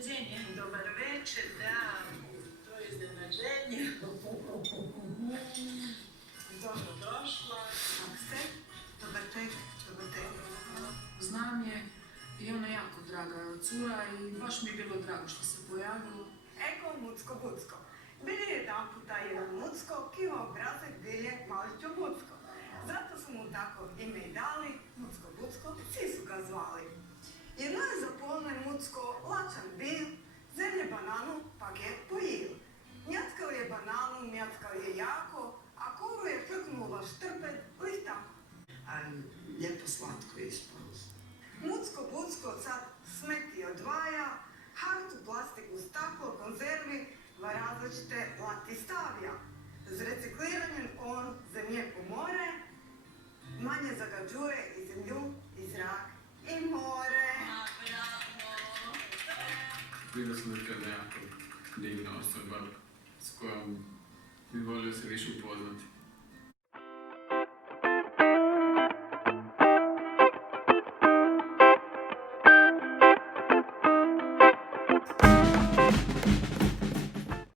iznenađenje. Dobar večer, da, to je iznenađenje. Dobro došla. Dobar tek. Znam je i ona jako draga cura i baš mi je bilo drago što se pojavilo. Eko Mucko-Bucko. Bili je jedan puta jedan Mucko, ki ima obrazek bilje maličo Bucko. Zato su mu tako ime i dali, Mucko-Bucko, svi su ga zvali. Jedno je zapolno Mucko lačan bil, zemlje bananu pa ga je pojil. Mjackao je bananu, mjackao je jako, a koru je frknula štrpet, lihta. A lijepo slatko je ispalo. Mucko-Bucko sad smeti odvaja, hartu, plastiku, staklo, konzervi, va različite lati stavlja. S recikliranjem on zemlje pomore, manje zagađuje i zemlju, i zrak, i more. Bravo! Vidio sam da je jako divna osoba s kojom bi volio se više upoznati.